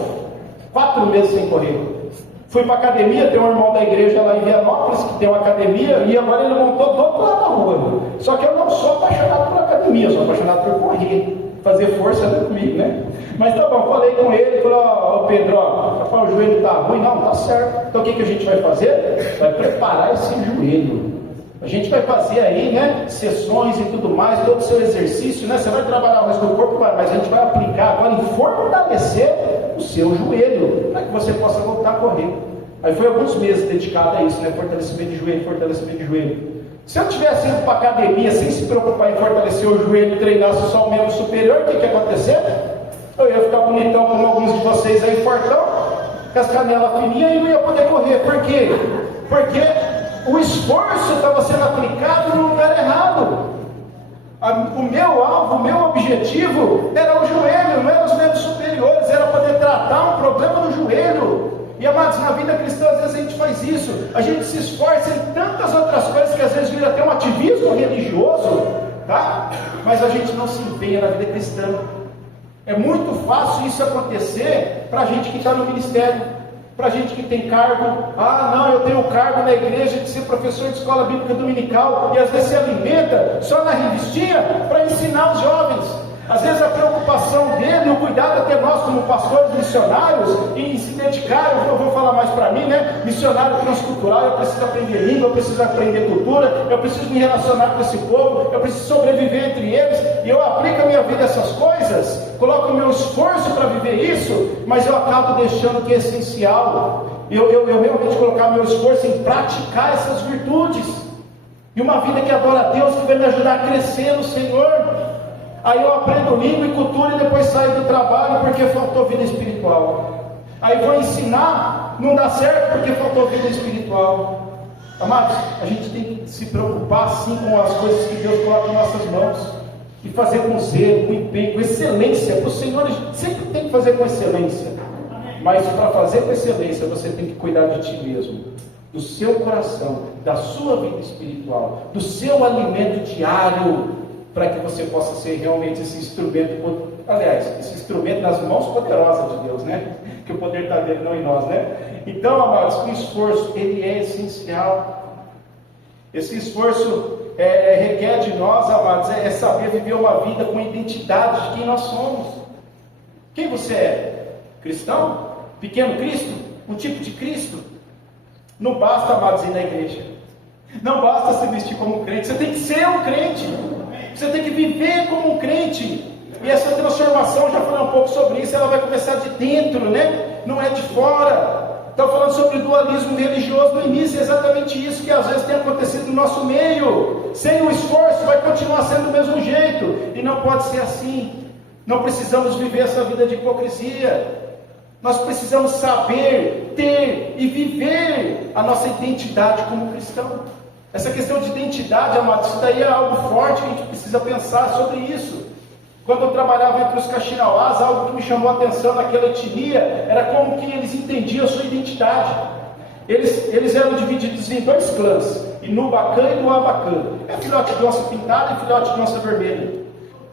4 meses sem correr. Fui para academia, tem um irmão da igreja lá em Vianópolis que tem uma academia e agora ele montou do outro lado da rua. Só que eu não sou apaixonado por academia, eu sou apaixonado por correr, fazer força comigo, né? Mas tá bom, falei com ele, falei, ó Pedro, ó, o joelho tá ruim, não, tá certo. Então o que a gente vai fazer? Vai preparar esse joelho. A gente vai fazer aí, né, sessões e tudo mais, todo o seu exercício, né? Você vai trabalhar o resto do corpo, mas a gente vai aplicar agora em fortalecer o seu joelho, para que você possa voltar a correr. Aí foi alguns meses dedicado a isso, né? Fortalecimento de joelho, fortalecimento de joelho. Se eu tivesse ido para a academia sem se preocupar em fortalecer o joelho e treinasse só o membro superior, o que ia acontecer? Eu ia ficar bonitão como alguns de vocês aí, fortão, com as canelas fininhas e não ia poder correr. Por quê? Porque o esforço estava sendo aplicado no lugar errado. O meu alvo, o meu objetivo era o joelho, não eram os membros superiores, era poder tratar um problema no joelho. E amados, na vida cristã às vezes a gente faz isso, a gente se esforça em tantas outras coisas que às vezes vira até um ativismo religioso, tá? Mas a gente não se empenha na vida cristã. É muito fácil isso acontecer para a gente que está no ministério, para a gente que tem cargo. Ah, não, eu tenho cargo na igreja de ser professor de escola bíblica dominical, e às vezes se alimenta só na revistinha para ensinar os jovens. Às vezes a preocupação dele, o cuidado até nós como pastores missionários, em se dedicar, eu vou falar mais para mim, né? Missionário transcultural, eu preciso aprender língua, eu preciso aprender cultura, eu preciso me relacionar com esse povo, eu preciso sobreviver entre eles, e eu aplico a minha vida a essas coisas, coloco o meu esforço para viver isso, mas eu acabo deixando que é essencial, eu realmente colocar meu esforço em praticar essas virtudes, e uma vida que adora a Deus, que vai me ajudar a crescer no Senhor. Aí eu aprendo língua e cultura e depois saio do trabalho porque faltou vida espiritual. Aí vou ensinar, não dá certo porque faltou vida espiritual. Amados, a gente tem que se preocupar sim com as coisas que Deus coloca em nossas mãos. E fazer com zelo, com empenho, com excelência. Para o Senhor a gente sempre tem que fazer com excelência. Mas para fazer com excelência você tem que cuidar de ti mesmo. Do seu coração, da sua vida espiritual, do seu alimento diário, para que você possa ser realmente esse instrumento, aliás, esse instrumento nas mãos poderosas de Deus, né? Que o poder está dele, não em nós, né? Então, amados, o esforço, ele é essencial. Esse esforço requer de nós, amados, é saber viver uma vida com identidade de quem nós somos. Quem você é? Cristão? Pequeno Cristo? Um tipo de Cristo? Não basta, amados, ir na igreja. Não basta se vestir como um crente. Você tem que ser um crente. Você tem que viver como um crente. E essa transformação, já falei um pouco sobre isso, ela vai começar de dentro, né? Não é de fora. Estou falando sobre dualismo religioso no início, é exatamente isso que às vezes tem acontecido no nosso meio. Sem o esforço, vai continuar sendo do mesmo jeito. E não pode ser assim. Não precisamos viver essa vida de hipocrisia. Nós precisamos saber, ter e viver a nossa identidade como cristão. Essa questão de identidade, amados, isso daí é algo forte que a gente precisa pensar sobre isso. Quando eu trabalhava entre os Kaxinawás, algo que me chamou a atenção naquela etnia era como que eles entendiam a sua identidade. Eles eram divididos em dois clãs, Inubacan e Nuabacã. É filhote de onça pintada e filhote de onça vermelha.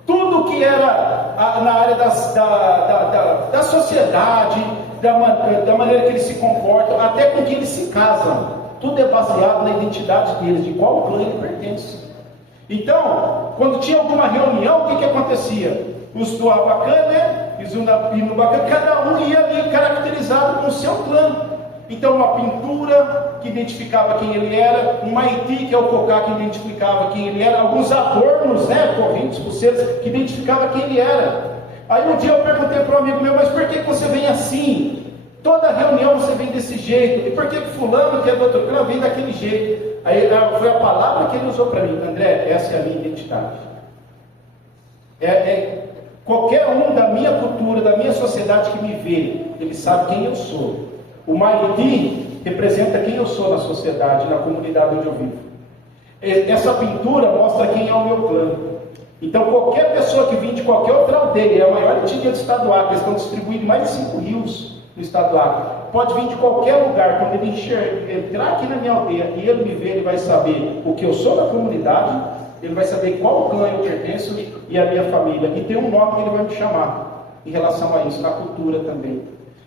Tudo que era na área da sociedade, da maneira que eles se comportam, até com que eles se casam. Tudo é baseado na identidade deles, de qual clã ele pertence. Então, quando tinha alguma reunião, o que acontecia? Os do Abacan, né? E os Inubacan, cada um ia ali caracterizado com o seu clã. Então, uma pintura que identificava quem ele era, um maiti, que é o cocá, que identificava quem ele era, alguns adornos, né? Correntes, pulseiras, que identificava quem ele era. Aí um dia eu perguntei para um amigo meu, mas por que você vem assim? Toda reunião você vem desse jeito. E por que fulano, que é do outro clã, vem daquele jeito? Aí foi a palavra que ele usou para mim. André, essa é a minha identidade. Qualquer um da minha cultura, da minha sociedade que me vê, ele sabe quem eu sou. O Maiti representa quem eu sou na sociedade, na comunidade onde eu vivo. Essa pintura mostra quem é o meu clã. Então qualquer pessoa que vem de qualquer outra aldeia, é a maior etnia do estado do Acre, eles estão distribuindo em mais de 5 rios no estado do Acre, pode vir de qualquer lugar. Quando ele entrar aqui na minha aldeia e ele me ver, ele vai saber o que eu sou na comunidade, ele vai saber qual clã eu pertenço e a minha família, e tem um nome que ele vai me chamar em relação a isso, na cultura também.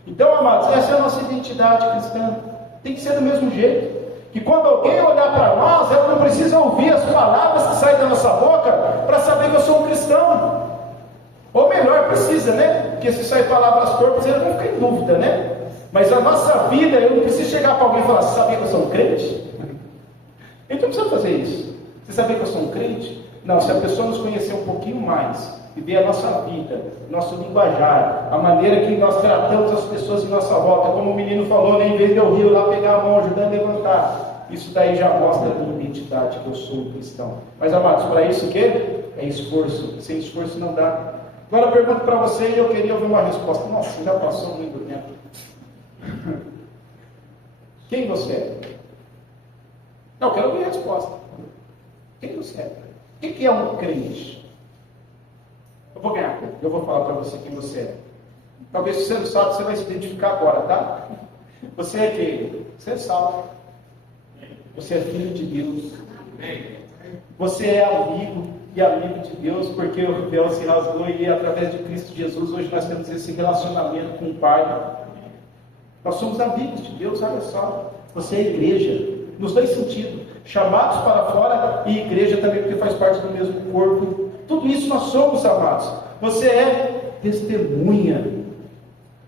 Então, amados, essa é a nossa identidade cristã. Tem que ser do mesmo jeito. Que quando alguém olhar para nós, ela não precisa ouvir as palavras que saem da nossa boca para saber que eu sou um cristão. Ou melhor, precisa, né? Porque se sair palavras torpes, eles vão ficar em dúvida, né? Mas a nossa vida, eu não preciso chegar para alguém e falar: você sabia que eu sou um crente? Então não precisa fazer isso. Você sabia que eu sou um crente? Não, se a pessoa nos conhecer um pouquinho mais e ver a nossa vida, nosso linguajar, a maneira que nós tratamos as pessoas em nossa volta, como o menino falou, né? Em vez de eu rir lá, pegar a mão, ajudando a levantar, isso daí já mostra a minha identidade, que eu sou um cristão. Mas, amados, para isso o quê? É esforço. Sem esforço não dá. Agora eu pergunto para você e eu queria ouvir uma resposta. Nossa, já passou muito tempo. Quem você é? Não, eu quero ouvir a resposta. Quem você é? O que é um crente? Eu vou ganhar, eu vou falar para você quem você é. Talvez se você não sabe, você vai se identificar agora, tá? Você é quem? Você é salvo. Você é filho de Deus. Você é amigo e amigo de Deus, porque o véu se rasgou e através de Cristo Jesus, hoje nós temos esse relacionamento com o Pai. Nós somos amigos de Deus, olha só. Você é igreja, nos dois sentidos. Chamados para fora e igreja também, porque faz parte do mesmo corpo. Tudo isso nós somos, amados. Você é testemunha.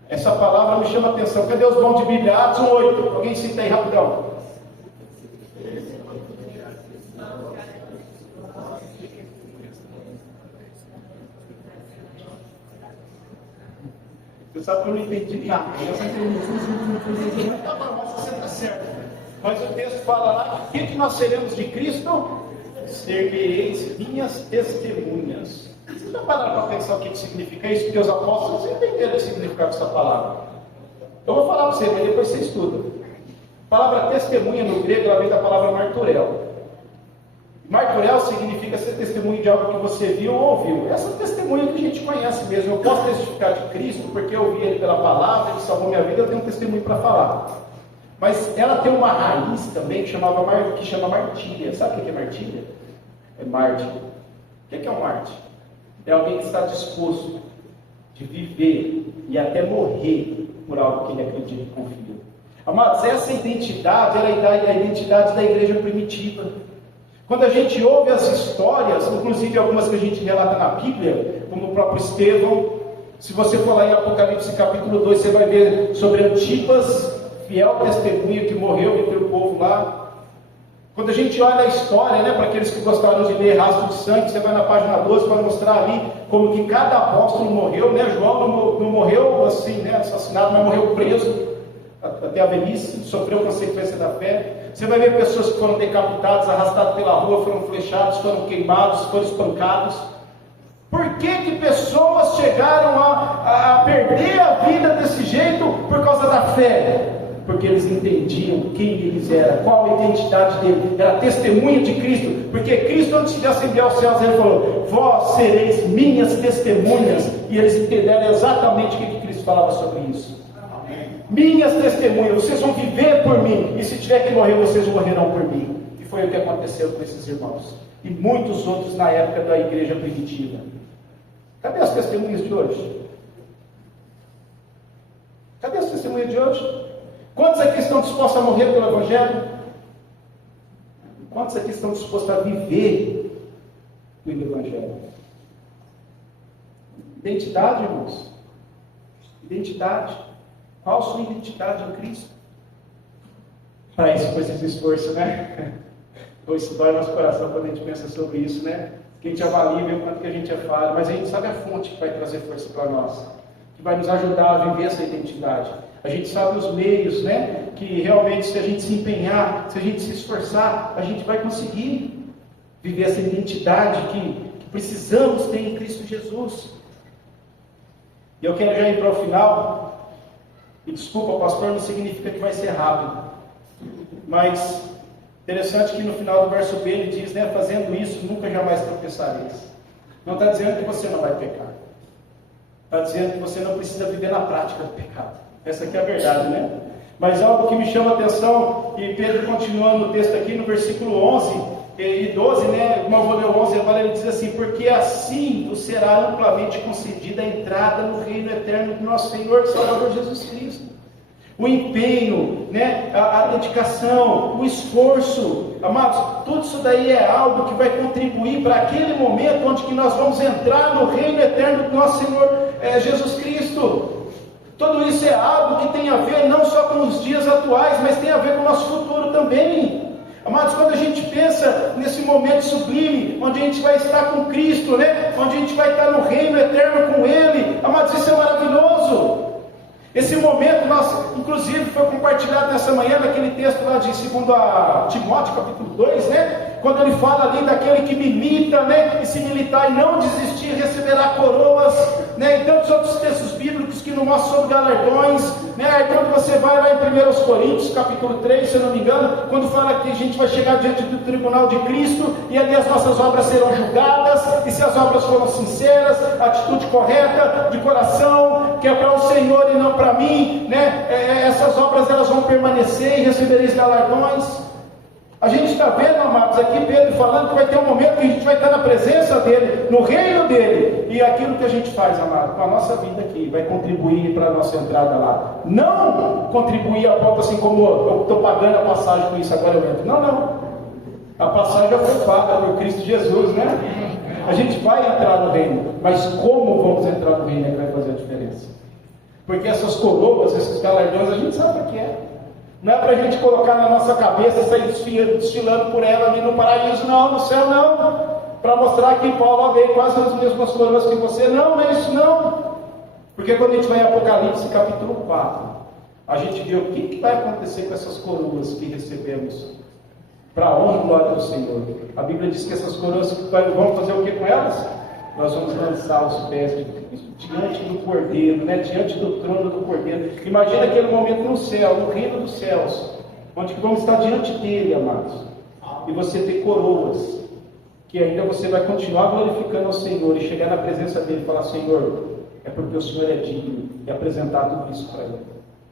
Essa palavra me chama a atenção. Cadê os dons de Bíblia? Atos 1:8. Alguém cita aí rapidão. Você sabe que eu não entendi nada. Tá bom, mas você está certo. Mas o texto fala lá, o que nós seremos de Cristo? Servireis minhas testemunhas. Vocês já pararam para pensar o que significa isso? Porque os apóstolos entenderam o significado dessa palavra. Eu vou falar para você, mas depois você estuda. A palavra testemunha no grego, ela vem da palavra marturel. Marturel significa ser testemunho de algo que você viu ou ouviu. Essa testemunha que a gente conhece mesmo. Eu posso testificar de Cristo porque eu ouvi Ele pela palavra, Ele salvou minha vida, eu tenho um testemunho para falar. Mas ela tem uma raiz também que chama martíria. Sabe o que é martíria? É mártir. O que é um mártir? É alguém que está disposto de viver e até morrer por algo que ele acredita e confia. Amados, essa identidade era a identidade da igreja primitiva. Quando a gente ouve as histórias, inclusive algumas que a gente relata na Bíblia, como o próprio Estevão, se você for lá em Apocalipse capítulo 2, você vai ver sobre Antipas, fiel testemunha que morreu entre o povo lá. Quando a gente olha a história, né, para aqueles que gostaram de ler Rastro de Sangue, você vai na página 12 para mostrar ali como que cada apóstolo morreu, né? João não morreu assim, né, assassinado, mas morreu preso até a velhice, sofreu consequência da fé. Você vai ver pessoas que foram decapitadas, arrastadas pela rua, foram flechados, foram queimados, foram espancados. Por que pessoas chegaram a perder a vida desse jeito? Por causa da fé. Porque eles entendiam quem eles eram, qual a identidade dele, era testemunha de Cristo, porque Cristo, antes de ascender aos céus, ele falou: vós sereis minhas testemunhas, e eles entenderam exatamente o que Cristo falava sobre isso. Amém. Minhas testemunhas, vocês vão viver por mim, e se tiver que morrer, vocês morrerão por mim. E foi o que aconteceu com esses irmãos, e muitos outros na época da igreja primitiva. Cadê as testemunhas de hoje? Cadê as testemunhas de hoje? Quantos aqui estão dispostos a morrer pelo Evangelho? Quantos aqui estão dispostos a viver pelo Evangelho? Identidade, irmãos. Identidade. Qual a sua identidade em Cristo? Para isso precisa esforço, né? Isso dói nosso coração quando a gente pensa sobre isso, né? Que a gente avalia, vê o quanto que a gente é falho, mas a gente sabe a fonte que vai trazer força para nós, que vai nos ajudar a viver essa identidade. A gente sabe os meios, né? Que realmente, se a gente se empenhar, se a gente se esforçar, a gente vai conseguir viver essa identidade que precisamos ter em Cristo Jesus. E eu quero já ir para o final. E desculpa, pastor, não significa que vai ser rápido. Mas interessante que no final do verso B ele diz, né? Fazendo isso, nunca jamais tropeçareis. Não está dizendo que você não vai pecar. Está dizendo que você não precisa viver na prática do pecado. Essa aqui é a verdade, né? Mas algo que me chama a atenção, e Pedro continuando no texto aqui, no versículo 11, e 12, né? Como eu vou ler o 11 agora, ele diz assim: porque assim vos será amplamente concedida a entrada no reino eterno do nosso Senhor e Salvador Jesus Cristo. O empenho, né? A dedicação, o esforço, amados, tudo isso daí é algo que vai contribuir para aquele momento onde que nós vamos entrar no reino eterno do nosso Senhor Jesus Cristo. Tudo isso é algo que tem a ver não só com os dias atuais, mas tem a ver com o nosso futuro também. Amados, quando a gente pensa nesse momento sublime, onde a gente vai estar com Cristo, né? Onde a gente vai estar no reino eterno com Ele, amados, isso é maravilhoso. Esse momento, inclusive, foi compartilhado nessa manhã, naquele texto lá de 2 Timóteo, capítulo 2, né? Quando ele fala ali daquele que milita, né? E se militar e não desistir, receberá coroas, né? E tantos outros textos bíblicos que não mostram sobre galardões, né? Aí quando você vai lá em 1 Coríntios, capítulo 3, se eu não me engano, quando fala que a gente vai chegar diante do tribunal de Cristo, e ali as nossas obras serão julgadas, e se as obras foram sinceras, atitude correta, de coração, que é para o Senhor e não para mim, né? Essas obras elas vão permanecer e recebereis galardões. A gente está vendo, amados, aqui Pedro falando que vai ter um momento que a gente vai estar na presença dele, no reino dele, e aquilo que a gente faz, amado, com a nossa vida aqui, vai contribuir para a nossa entrada lá. Não contribuir a ponto assim como eu estou pagando a passagem com isso, agora eu entro. Não. A passagem já foi paga por Cristo Jesus, né? A gente vai entrar no reino, mas como vamos entrar no reino é que vai fazer a diferença. Porque essas coroas, esses galardões, a gente sabe o que é. Não é para a gente colocar na nossa cabeça e sair desfilando por ela ali no paraíso, não, no céu não. Para mostrar que Paulo veio quase as mesmas coroas que você. Não é isso não. Porque quando a gente vai em Apocalipse capítulo 4, a gente vê o que vai acontecer com essas coroas que recebemos. Para a honra e glória do Senhor. A Bíblia diz que essas coroas vão fazer o que com elas? Nós vamos lançar os pés de Cristo diante do Cordeiro, né? Diante do trono do Cordeiro. Imagina aquele momento no céu, no reino dos céus, onde vamos estar diante dele, amados. E você ter coroas, que ainda você vai continuar glorificando ao Senhor e chegar na presença dele e falar: Senhor, é porque o Senhor é digno, e apresentar tudo isso para ele.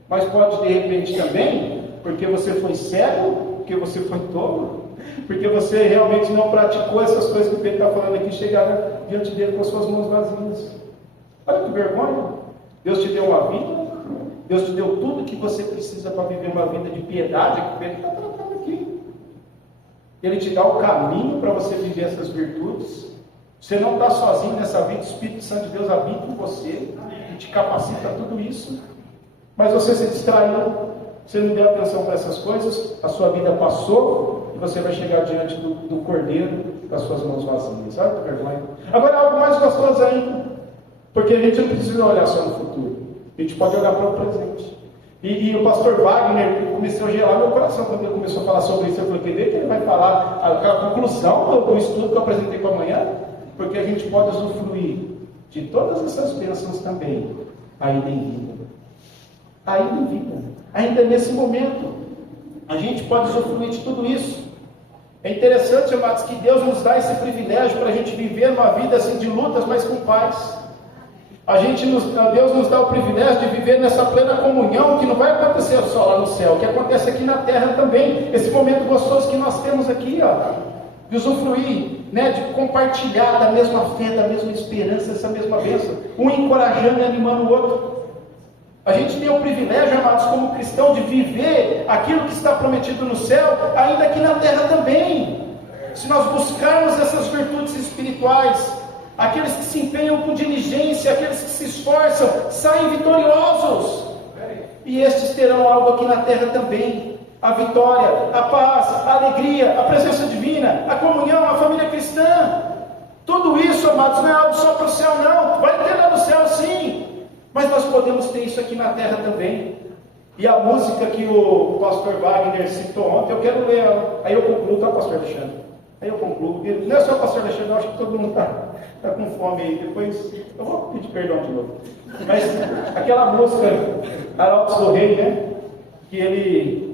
Mas pode de repente também, porque você foi cego, porque você foi tolo, porque você realmente não praticou essas coisas que o Pedro está falando aqui, chegar diante dele com as suas mãos vazias. Olha que vergonha. Deus te deu uma vida, Deus te deu tudo que você precisa para viver uma vida de piedade, que o Pedro está tratando aqui. Ele te dá o caminho para você viver essas virtudes. Você não está sozinho nessa vida, o Espírito Santo de Deus habita em você e te capacita a tudo isso. Mas você se distraiu, você não deu atenção para essas coisas, a sua vida passou e você vai chegar diante do Cordeiro com as suas mãos vazias. Olha que vergonha. Agora, algo mais gostoso ainda, porque a gente não precisa olhar só no futuro, a gente pode olhar para o presente. E o pastor Wagner começou a gelar meu coração quando ele começou a falar sobre isso. Eu falei: que ele vai falar a conclusão do estudo que eu apresentei para amanhã, porque a gente pode usufruir de todas essas bênçãos também, ainda em vida. Ainda em vida, ainda nesse momento, a gente pode usufruir de tudo isso. É interessante, amados, que Deus nos dá esse privilégio para a gente viver uma vida assim de lutas, mas com paz. Deus nos dá o privilégio de viver nessa plena comunhão, que não vai acontecer só lá no céu, que acontece aqui na terra também. Esse momento gostoso que nós temos aqui, de usufruir, né, de compartilhar da mesma fé, da mesma esperança, essa mesma bênção, um encorajando e animando o outro. A gente tem o privilégio, amados, como cristão, de viver aquilo que está prometido no céu, ainda aqui na terra também. Se nós buscarmos essas virtudes espirituais, aqueles que se empenham com diligência, aqueles que se esforçam, saem vitoriosos. E estes terão algo aqui na terra também: a vitória, a paz, a alegria, a presença divina, a comunhão, a família cristã. Tudo isso, amados, não é algo só para o céu, não. Vai ter lá no céu, sim. Mas nós podemos ter isso aqui na terra também. E a música que o pastor Wagner citou ontem, eu quero ler ela. Aí eu concluo, tá, pastor Alexandre? Aí eu concluo. Não é só o pastor Alexandre, eu acho que todo mundo está com fome aí. Depois eu vou pedir perdão de novo. Mas aquela música, Arautos do Rei, né?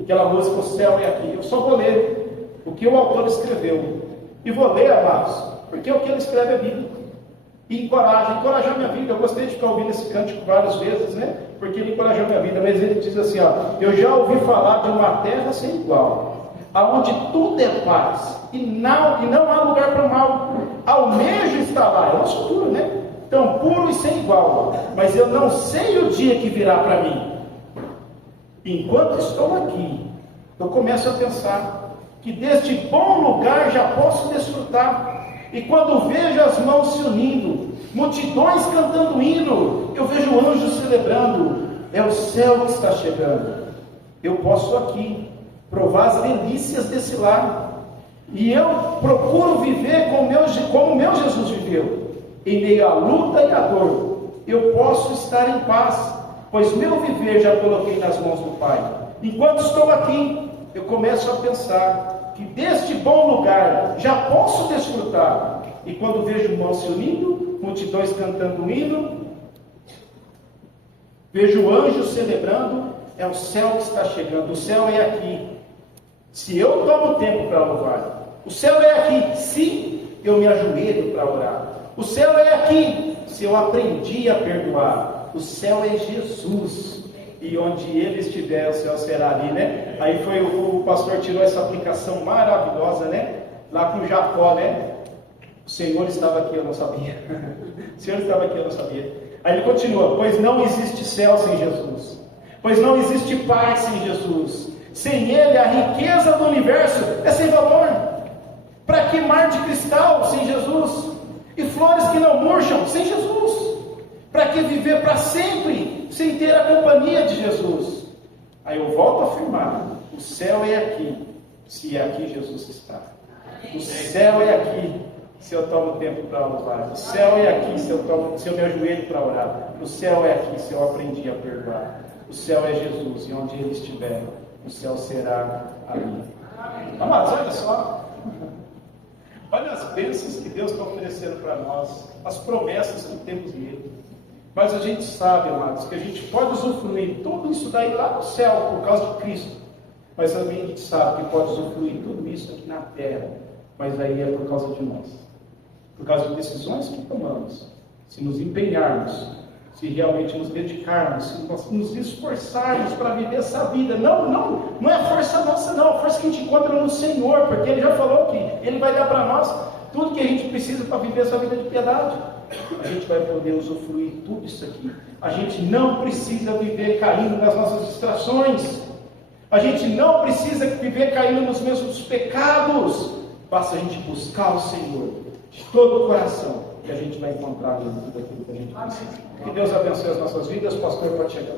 Aquela música, O Céu é Aqui. Eu só vou ler o que o autor escreveu. E vou ler, amados, porque o que ele escreve é bíblico. E encorajar minha vida. Eu gostei de ficar ouvindo esse cântico várias vezes, né? Porque ele encorajou minha vida. Mas ele diz assim: eu já ouvi falar de uma terra sem igual, aonde tudo é paz, e não há lugar para o mal. Almejo estar lá, é o nosso futuro, né? Tão puro e sem igual, mas eu não sei o dia que virá para mim. Enquanto estou aqui, eu começo a pensar que deste bom lugar já posso desfrutar. E quando vejo as mãos se unindo, multidões cantando hino, eu vejo anjos celebrando, é o céu que está chegando. Eu posso aqui provar as delícias desse lar, e eu procuro viver como o meu Jesus viveu, em meio à luta e à dor. Eu posso estar em paz, pois meu viver já coloquei nas mãos do Pai. Enquanto estou aqui, eu começo a pensar que deste bom lugar já posso desfrutar. E quando vejo mãos se unindo, multidões cantando um hino, vejo anjos celebrando, é o céu que está chegando. O céu é aqui, se eu tomo tempo para louvar. O céu é aqui, se eu me ajoelho para orar. O céu é aqui, se eu aprendi a perdoar. O céu é Jesus, e onde Ele estiver, o céu será ali, né? Aí foi o pastor tirou essa aplicação maravilhosa, né? Lá com Jacó, né? O Senhor estava aqui, eu não sabia. O Senhor estava aqui, eu não sabia. Aí ele continua: pois não existe céu sem Jesus, pois não existe paz sem Jesus. Sem Ele, a riqueza do universo é sem valor. Para que mar de cristal sem Jesus? E flores que não murcham sem Jesus? Para que viver para sempre sem ter a companhia de Jesus? Aí eu volto a afirmar: o céu é aqui, se é aqui Jesus está. O céu é aqui, se eu tomo tempo para louvar. O céu é aqui, se eu me ajoelho para orar. O céu é aqui, se eu aprendi a perdoar. O céu é Jesus, e onde Ele estiver, o céu será ali. Amados, olha só. Olha as bênçãos que Deus está oferecendo para nós, as promessas que temos nele. Mas a gente sabe, amados, que a gente pode usufruir tudo isso daí lá no céu, por causa de Cristo. Mas também a gente sabe que pode usufruir tudo isso aqui na terra, mas aí é por causa de nós. Por causa de decisões que tomamos. Se nos empenharmos, se realmente nos dedicarmos, se nós nos esforçarmos para viver essa vida. Não é a força nossa, não. A força que a gente encontra no Senhor, porque Ele já falou que Ele vai dar para nós tudo que a gente precisa para viver essa vida de piedade. A gente vai poder usufruir tudo isso aqui. A gente não precisa viver caindo nas nossas distrações. A gente não precisa viver caindo nos mesmos pecados. Basta a gente buscar o Senhor de todo o coração, que a gente vai encontrar tudo aquilo que a gente precisa. Que Deus abençoe as nossas vidas. Pastor, pode chegar.